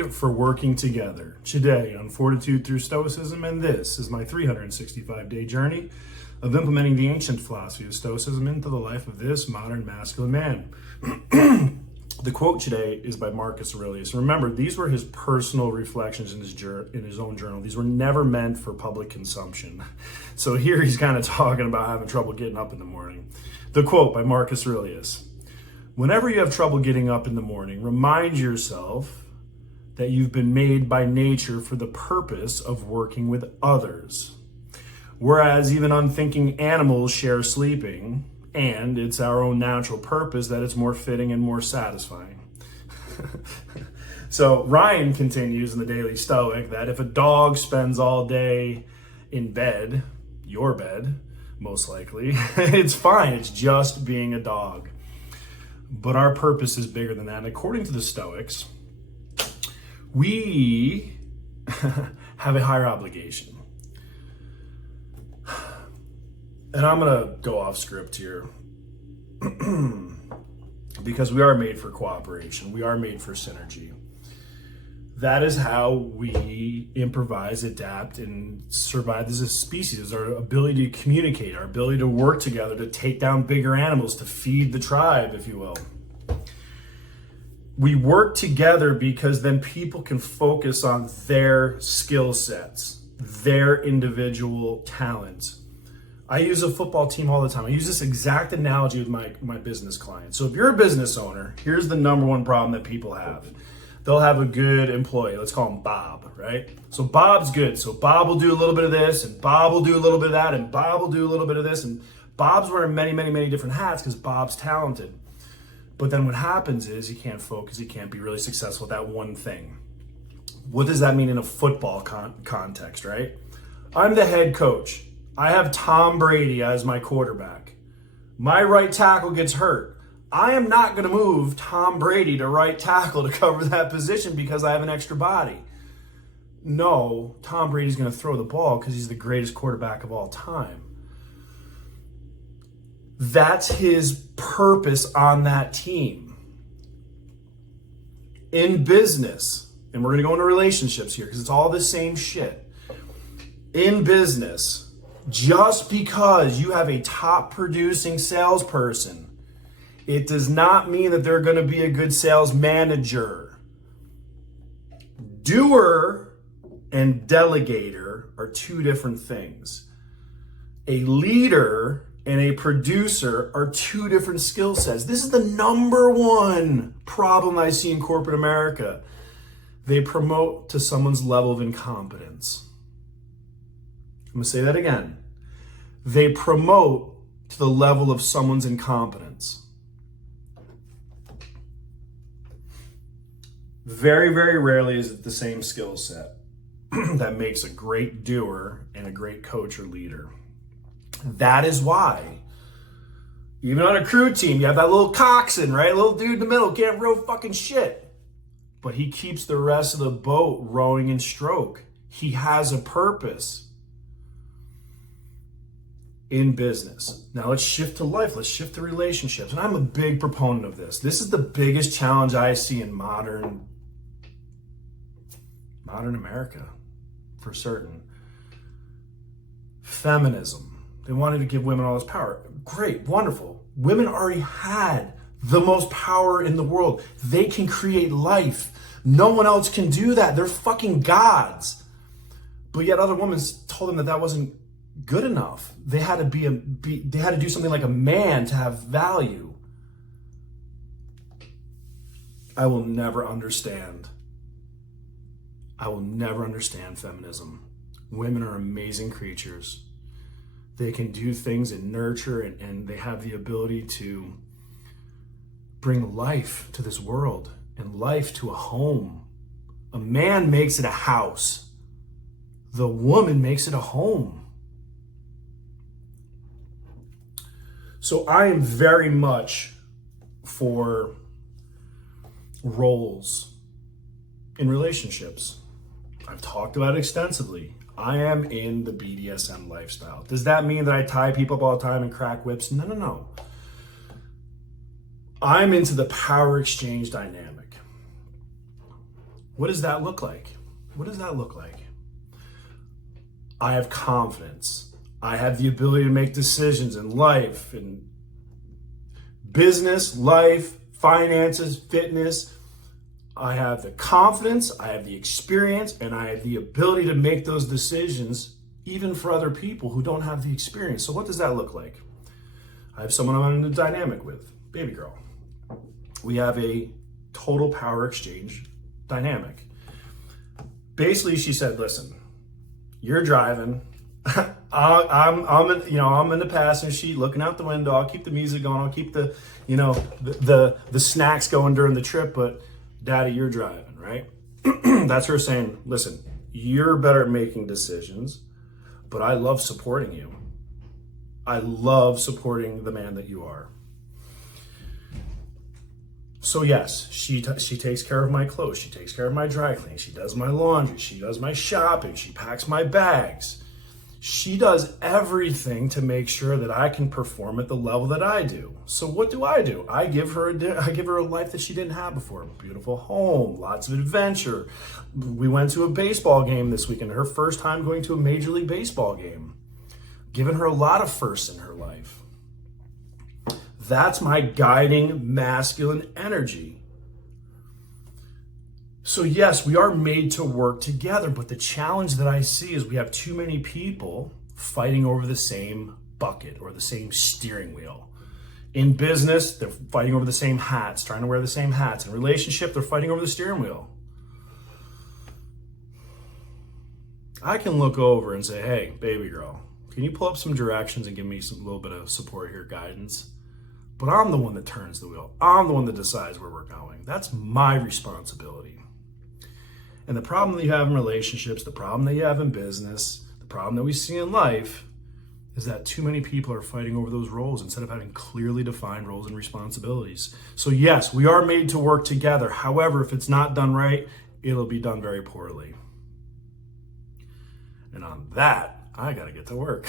made for working together. Today on Fortitude Through Stoicism, and this is my 365-day journey of implementing the ancient philosophy of Stoicism into the life of this modern masculine man. The quote today is by Marcus Aurelius. Remember, these were his personal reflections in his own journal. These were never meant for public consumption. So here he's kind of talking about having trouble getting up in the morning. The quote by Marcus Aurelius. Whenever you have trouble getting up in the morning, remind yourself that you've been made by nature for the purpose of working with others. Whereas even unthinking animals share sleeping, and it's our own natural purpose that it's more fitting and more satisfying. So Ryan continues in the Daily Stoic that if a dog spends all day in bed, your bed, most likely, it's fine. It's just being a dog. But our purpose is bigger than that. And according to the Stoics, we have a higher obligation. And I'm going to go off script here because we are made for cooperation. We are made for synergy. That is how we improvise, adapt, and survive as a species. Our ability to communicate, our ability to work together, to take down bigger animals, to feed the tribe, if you will. We work together because then people can focus on their skill sets, their individual talents. I use a football team all the time. I use this exact analogy with my business clients. So if you're a business owner, here's the number one problem that people have. They'll have a good employee. Let's call him Bob, right? So Bob's good. So Bob will do a little bit of this, and Bob will do a little bit of that, and Bob will do a little bit of this. And Bob's wearing many, many, many different hats because Bob's talented. But then what happens is he can't focus. He can't be really successful at that one thing. What does that mean in a football context, right? I'm the head coach. I have Tom Brady as my quarterback. My right tackle gets hurt. I am not going to move Tom Brady to right tackle to cover that position because I have an extra body. No, Tom Brady's going to throw the ball because he's the greatest quarterback of all time. That's his purpose on that team. In business, and we're going to go into relationships here because it's all the same shit. In business, just because you have a top producing salesperson, it does not mean that they're going to be a good sales manager. Doer and delegator are two different things. A leader and a producer are two different skill sets. This is the number one problem I see in corporate America. They promote to someone's level of incompetence. I'm going to say that again. They promote to the level of someone's incompetence. Very, very rarely is it the same skill set that makes a great doer and a great coach or leader. That is why, even on a crew team, you have that little coxswain, right? Little dude in the middle, can't row fucking shit. But he keeps the rest of the boat rowing in stroke. He has a purpose. In business. Now let's shift to life. Let's shift to relationships. And I'm a big proponent of this. This is the biggest challenge I see in modern America, for certain. Feminism. They wanted to give women all this power. Great, wonderful. Women already had the most power in the world. They can create life. No one else can do that. They're fucking gods. But yet other women told them that wasn't good enough. They had to they had to do something like a man to have value. I will never understand feminism. Women are amazing creatures. They can do things and nurture and they have the ability to bring life to this world and life to a home. A man makes it a house. The woman makes it a home. So I am very much for roles in relationships. I've talked about it extensively. I am in the BDSM lifestyle. Does that mean that I tie people up all the time and crack whips? No. I'm into the power exchange dynamic. What does that look like? What does that look like? I have confidence. I have the ability to make decisions in life and business, life, finances, fitness. I have the confidence, I have the experience, and I have the ability to make those decisions even for other people who don't have the experience. So what does that look like? I have someone I'm in a dynamic with, baby girl. We have a total power exchange dynamic. Basically, she said, listen, you're driving. I'm in the passenger seat looking out the window. I'll keep the music going. I'll keep the snacks going during the trip, but Daddy, you're driving, right? That's her saying, listen, you're better at making decisions, but I love supporting you. I love supporting the man that you are. So yes, she takes care of my clothes. She takes care of my dry cleaning. She does my laundry. She does my shopping. She packs my bags. She does everything to make sure that I can perform at the level that I do. So what do? I give her a life that she didn't have before. A beautiful home, lots of adventure. We went to a baseball game this weekend. Her first time going to a Major League Baseball game. Giving her a lot of firsts in her life. That's my guiding masculine energy. So yes, we are made to work together, but the challenge that I see is we have too many people fighting over the same bucket or the same steering wheel. In business, they're fighting over the same hats, trying to wear the same hats. In relationship, they're fighting over the steering wheel. I can look over and say, hey, baby girl, can you pull up some directions and give me a little bit of support here, guidance? But I'm the one that turns the wheel. I'm the one that decides where we're going. That's my responsibility. And the problem that you have in relationships, the problem that you have in business, the problem that we see in life is that too many people are fighting over those roles instead of having clearly defined roles and responsibilities. So yes, we are made to work together. However, if it's not done right, it'll be done very poorly. And on that, I gotta get to work.